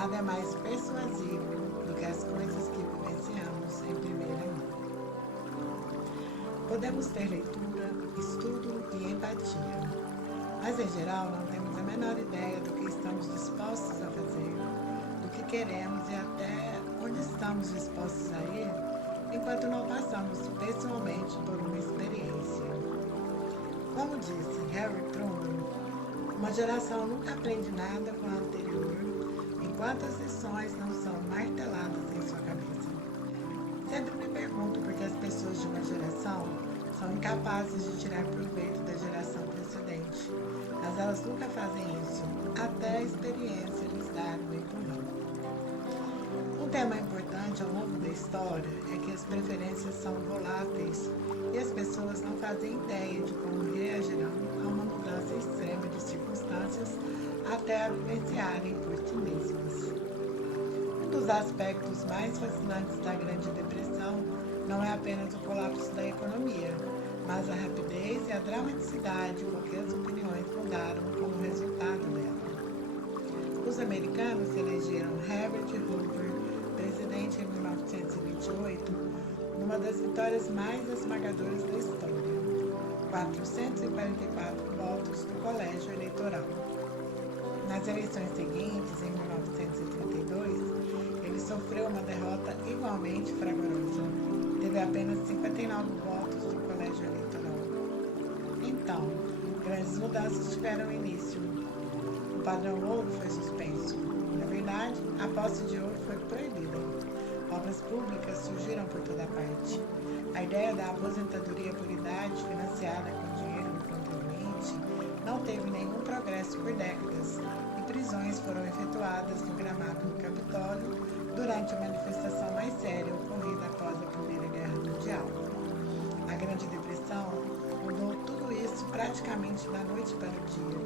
Nada é mais persuasivo do que as coisas que vivenciamos em primeira mão. Podemos ter leitura, estudo e empatia, mas em geral não temos a menor ideia do que estamos dispostos a fazer, do que queremos e até onde estamos dispostos a ir, enquanto não passamos pessoalmente por uma experiência. Como disse Harry Truman, uma geração nunca aprende nada com a anterior, enquanto as lições não são marteladas em sua cabeça. Sempre me pergunto por que as pessoas de uma geração são incapazes de tirar proveito da geração precedente, mas elas nunca fazem isso, até a experiência lhes dar um empurrão. Um tema importante ao longo da história é que as preferências são voláteis e as pessoas não fazem ideia de como reagirão a uma mudança extrema de circunstâncias até a vivenciarem por si mesmas. Um dos aspectos mais fascinantes da Grande Depressão não é apenas o colapso da economia, mas a rapidez e a dramaticidade com que as opiniões mudaram como resultado dela. Os americanos elegeram Herbert Hoover presidente em 1928, numa das vitórias mais esmagadoras da história, 444 votos do colégio eleitoral. Nas eleições seguintes, em 1932, ele sofreu uma derrota igualmente fragorosa. Teve apenas 59 votos do colégio eleitoral. Então, grandes mudanças tiveram início. O padrão ouro foi suspenso. Na verdade, a posse de ouro foi proibida. Obras públicas surgiram por toda parte. A ideia da aposentadoria por idade, financiada com dinheiro do contribuinte, não teve nenhum progresso por décadas, e prisões foram efetuadas no gramado do Capitólio durante a manifestação mais séria ocorrida após a Primeira Guerra Mundial. A Grande Depressão mudou tudo isso praticamente da noite para o dia,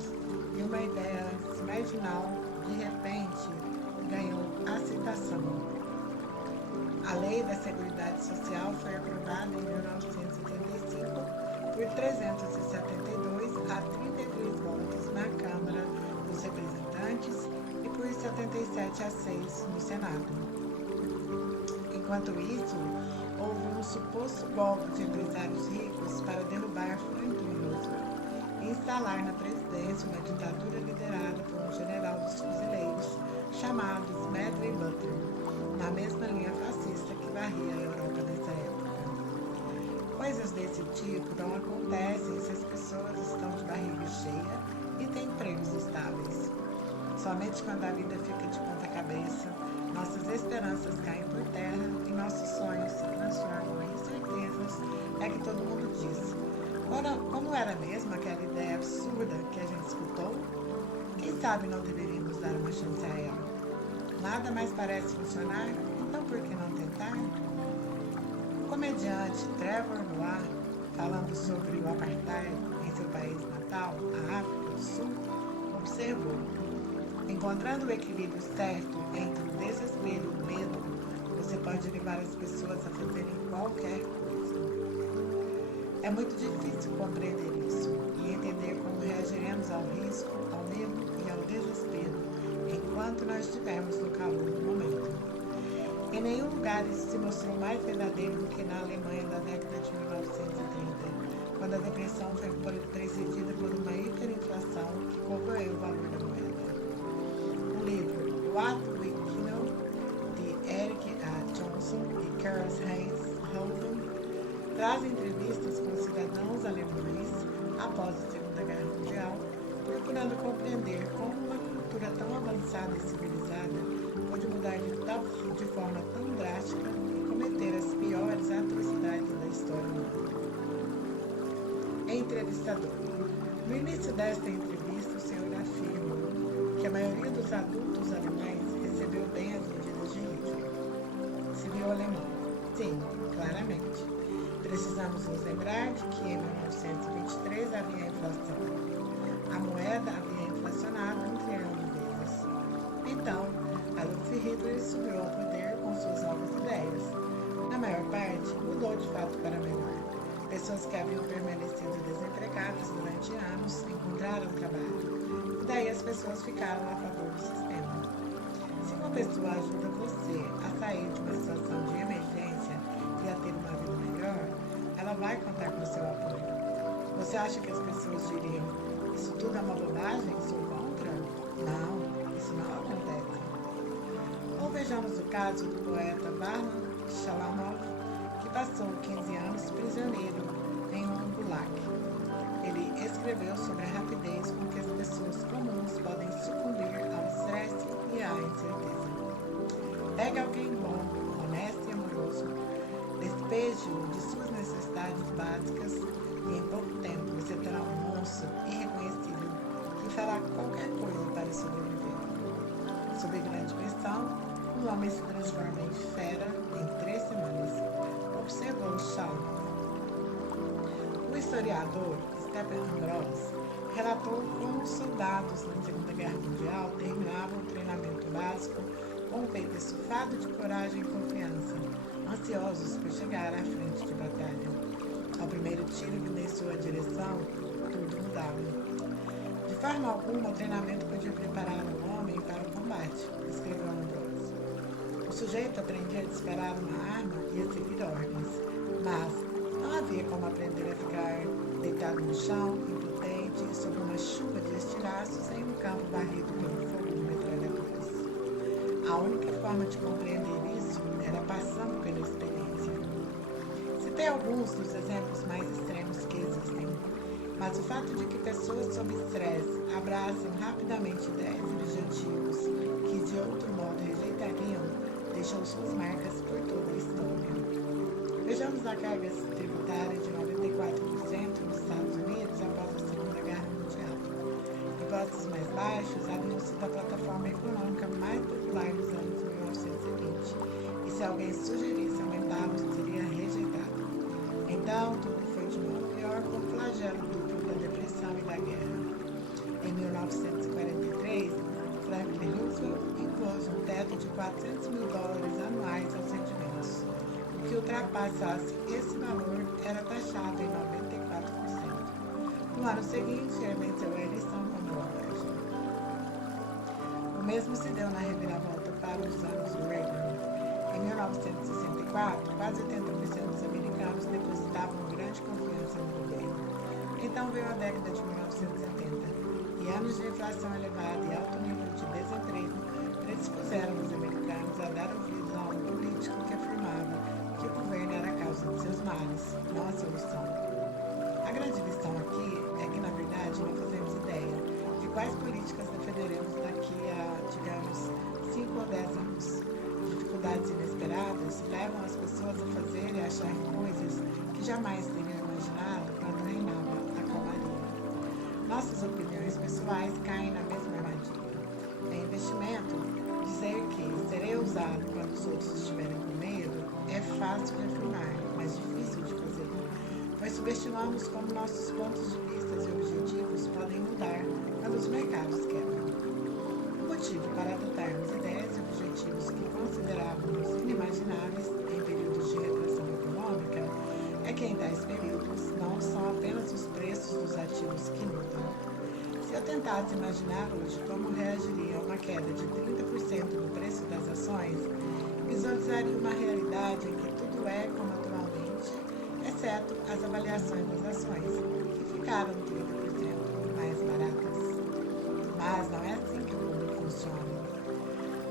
e uma ideia antes marginal, de repente, ganhou aceitação. A Lei da Seguridade Social foi aprovada em 1935 por 372 a 33 votos na Câmara dos Representantes e por 77 a 6 no Senado. Enquanto isso, houve um suposto golpe de empresários ricos para derrubar Franklin Roosevelt e instalar na presidência uma ditadura liderada por um general dos fuzileiros chamado Smedley Butler, na mesma linha fascista que varria a Europa nessa época. Coisas desse tipo não acontecem se as pessoas estão de barriga cheia e têm empregos estáveis. Somente quando a vida fica de ponta cabeça, nossas esperanças caem por terra e nossos sonhos se transformam em incertezas, é que todo mundo diz: como era mesmo aquela ideia absurda que a gente escutou? Quem sabe não deveríamos dar uma chance a ela? Nada mais parece funcionar, então por que não tentar? O comediante Trevor Noah, falando sobre o apartheid em seu país natal, a África do Sul, observou: encontrando o equilíbrio certo entre o desespero e o medo, você pode levar as pessoas a fazerem qualquer coisa. É muito difícil compreender isso e entender como reagiremos ao risco, ao medo e ao desespero enquanto nós estivermos no calor do momento. Em nenhum lugar isso se mostrou mais verdadeiro do que na Alemanha da década de 1930, quando a depressão foi precedida por uma hiperinflação que corroeu o valor da moeda. O livro What We Know, de Eric A. Johnson e Carol Heinz Holden, traz entrevistas com cidadãos alemães após a Segunda Guerra Mundial, procurando compreender como uma cultura tão avançada e civilizada pode mudar de forma tão drástica e cometer as piores atrocidades da história humana. Entrevistador. No início desta entrevista, o senhor afirma que a maioria dos adultos alemães recebeu bem as medidas de Hitler. Civil alemão. Sim, claramente. Precisamos nos lembrar de que em 1923 havia inflação. A moeda havia inflacionado um trilhão de vezes. Então, Adolf Hitler subiu ao poder com suas novas ideias. Na maior parte, mudou de fato para melhor. Pessoas que haviam permanecido desempregadas durante anos encontraram trabalho. E daí as pessoas ficaram a favor do sistema. Se pessoa ajuda você a sair de uma situação de emergência e a ter uma vida melhor, ela vai contar com o seu apoio. Você acha que as pessoas diriam: isso tudo é uma bobagem, sou contra? Não, isso não acontece. Ou vejamos o caso do poeta Varlam Shalamov, que passou 15 anos prisioneiro em um gulag. Ele escreveu sobre a rapidez com que as pessoas comuns podem sucumbir ao estresse e à incerteza. Pegue alguém bom, honesto e amoroso, despeje-o de suas necessidades básicas e em pouco tempo você terá um monstro irreconhecível que fará qualquer coisa para sobreviver. Sob grande pressão, um homem se transforma em fera em 3 semanas, observou Shalamov. O historiador Stephen Ambrose relatou como os soldados na Segunda Guerra Mundial terminavam o treinamento básico com o peito estufado de coragem e confiança, ansiosos por chegar à frente de batalha. Ao primeiro tiro que em sua direção, tudo mudava. De forma alguma, o treinamento podia preparar o homem para o combate, escreveu Ambrose. O sujeito aprendia a disparar uma arma e a seguir ordens, mas não havia como aprender a ficar deitado no chão, impotente, sob uma chuva de estilhaços em um campo varrido pelo fogo de metralhadoras. A única forma de compreender isso era passando pela experiência. Citei alguns dos exemplos mais extremos que existem, mas o fato de que pessoas sob estresse abraçam rapidamente ideias e objetivos que de outro modo rejeitariam deixou suas marcas por toda a história. Vejamos a carga tributária de 94% nos Estados Unidos após a Segunda Guerra Mundial. Impostos mais baixos haviam sido a plataforma econômica mais popular nos anos 1920, e se alguém sugerisse aumentá-los, seria rejeitado. Então, tudo foi de mal a pior com o flagelo duplo da depressão e da guerra. Em 1943, Franklin Roosevelt impôs um teto de $400 mil anuais aos rendimentos. O que ultrapassasse esse valor era taxado em 94%. No ano seguinte, ele venceu a eleição como George. O mesmo se deu na reviravolta para os anos Reagan. Em 1964, quase 80% dos americanos depositavam grande confiança no governo. Então veio a década de 1970, e anos de inflação elevada e alto nível de desemprego predispuseram os americanos a dar ouvidos a um político que afirmava que o governo era a causa de seus males, não a solução. A grande lição aqui é que, na verdade, não fazemos ideia de quais políticas defenderemos daqui a, digamos, 5 ou 10 anos. Dificuldades inesperadas levam as pessoas a fazer e achar coisas que jamais teriam imaginado quando reinava a calmaria. Nossas opiniões pessoais caem na mesma armadilha. Em investimento, dizer que serei ousado quando os outros estiverem com medo é fácil de afirmar, mas difícil de fazer, pois subestimamos como nossos pontos de vista e objetivos podem mudar quando os mercados quebram. O motivo para adotarmos ideias e objetivos que considerávamos inimagináveis em períodos de retração econômica é que em tais períodos não são apenas os preços dos ativos que mudam. Se eu tentasse imaginar hoje como reagiria a uma queda de 30% no preço das ações, visualizaria uma realidade em que tudo é como atualmente, exceto as avaliações das ações, que ficaram 30% mais baratas. Mas não é assim que o mundo funciona.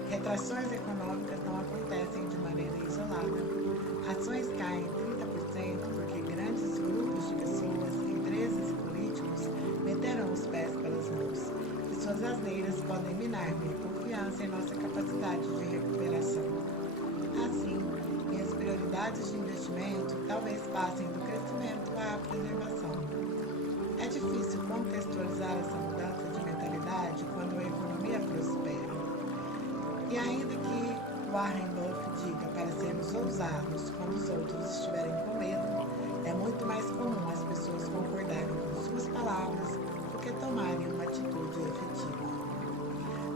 Retrações econômicas não acontecem de maneira isolada. Ações caem 30% porque grandes grupos de pessoas, empresas e políticos meteram os pés pelas mãos, e suas asneiras podem minar minha confiança em nossa capacidade de recuperação. Assim, minhas prioridades de investimento talvez passem do crescimento à preservação. É difícil contextualizar essa mudança de mentalidade quando a economia prospera. E ainda que Warren Buffett diga para sermos ousados quando os outros estiverem com medo, é muito mais comum as pessoas concordarem com suas palavras do que tomarem uma atitude efetiva.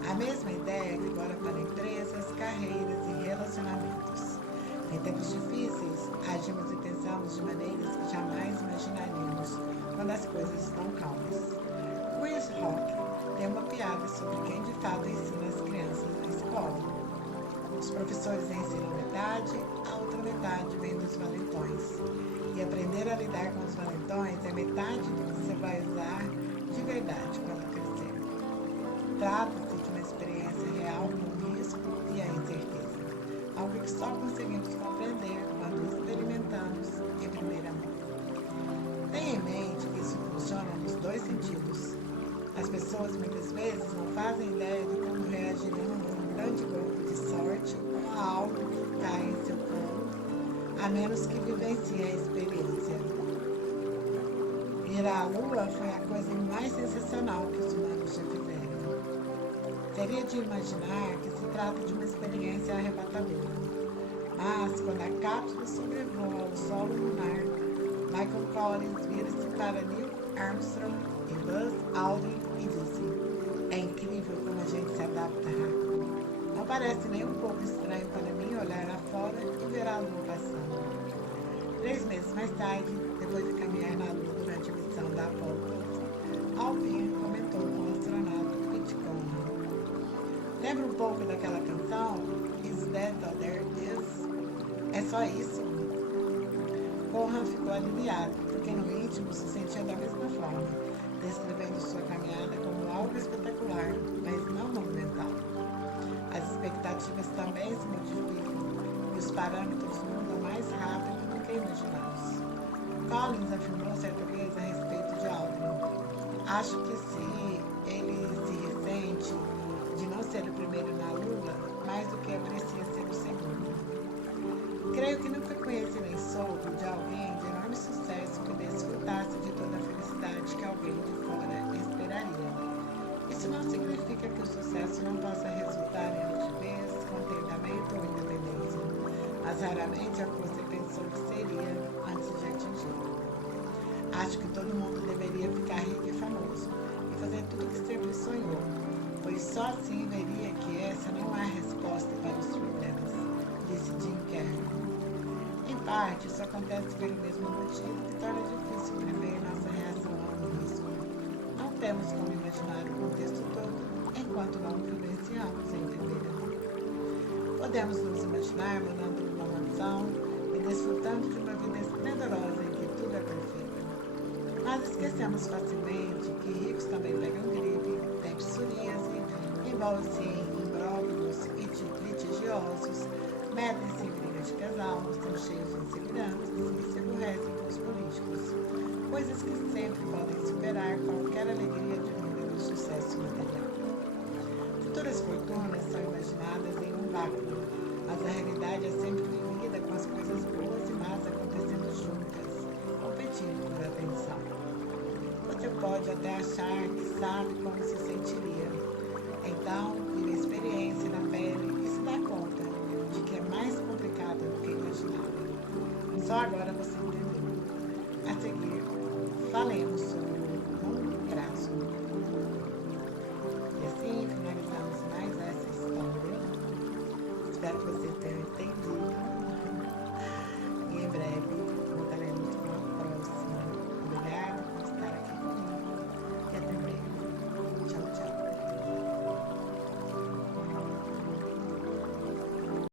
A mesma ideia vigora para empresas, carreiras e relacionamentos. Em tempos difíceis, agimos e pensamos de maneiras que jamais imaginaríamos quando as coisas estão calmas. Chris Rock tem uma piada sobre quem de fato ensina as crianças na escola. Os professores ensinam metade, a outra metade vem dos valentões. E aprender a lidar com os valentões é metade do que você vai usar de verdade quando crescer. Trata-se de uma experiência real com o risco e a incerteza, algo que só conseguimos compreender quando experimentamos em primeira mão. Tenha em mente que isso funciona nos dois sentidos. As pessoas muitas vezes não fazem ideia de como reagirão a um grande golpe de sorte ou a algo que cai em seu colo, a menos que vivenciem a experiência. Ir à Lua foi a coisa mais sensacional que os humanos já fizeram. Teria de imaginar que se trata de uma experiência arrebatadora. Mas, quando a cápsula sobrevoa o solo lunar, Michael Collins vira-se para Neil Armstrong e Buzz Aldrin e disse: "É incrível como a gente se adapta rápido. Não parece nem um pouco estranho para mim olhar lá fora e ver a Lua passando." 3 meses mais tarde, depois de caminhar na Lua durante a missão da Apollo 12, Aldrin comentou com o astronauta Pete Conran: "Lembra um pouco daquela canção? Is that all there is? É só isso?" Conran ficou aliviado, porque no íntimo se sentia da mesma forma, descrevendo sua caminhada como algo espetacular, mas não monumental. As expectativas também se modificam e os parâmetros mudam mais rápido do que imaginamos. Collins afirmou certa vez a respeito de Aldrin: "Acho que se ele se ressente de não ser o primeiro na Lua, mais do que aprecia ser o segundo." Creio que nunca conheci nem soube de alguém de enorme sucesso que desfrutasse de toda a felicidade que alguém de fora esperaria. Isso não significa que o sucesso não possa resultar em altivez, contentamento ou independência, mas raramente é o que você pensou que seria antes de atingi-lo. Acho que todo mundo deveria ficar rico e famoso e fazer tudo o que sempre sonhou, pois só assim veria que essa não é a resposta para os problemas, disse Jim Carrey. Em parte, isso acontece pelo mesmo motivo que torna difícil prever nossa reação ao risco. Não temos como imaginar o contexto todo enquanto não o vivenciamos em primeira mão. Podemos nos imaginar morando numa mansão e desfrutando de uma vida esplendorosa em que tudo é perfeito. Mas esquecemos facilmente que ricos também pegam gripe, têm psoríase, envolvem-se em imbróglios litigiosos, metem-se em brigas de casal, estão cheios de inseguranças e se aborrecem com os políticos. Coisas que sempre podem superar qualquer alegria de viver o sucesso material. Futuras fortunas são imaginadas em um vácuo, mas a realidade é sempre vivida com as coisas boas e más acontecendo juntas, competindo por atenção. Você pode até achar que sabe como se sentiria. Então, vive a experiência na pele e se dá conta de que é mais complicado do que imaginava. Só agora você entendeu. A seguir, falemos sobre o longo prazo. E assim finalizamos mais essa história. Espero que você tenha entendido. E em breve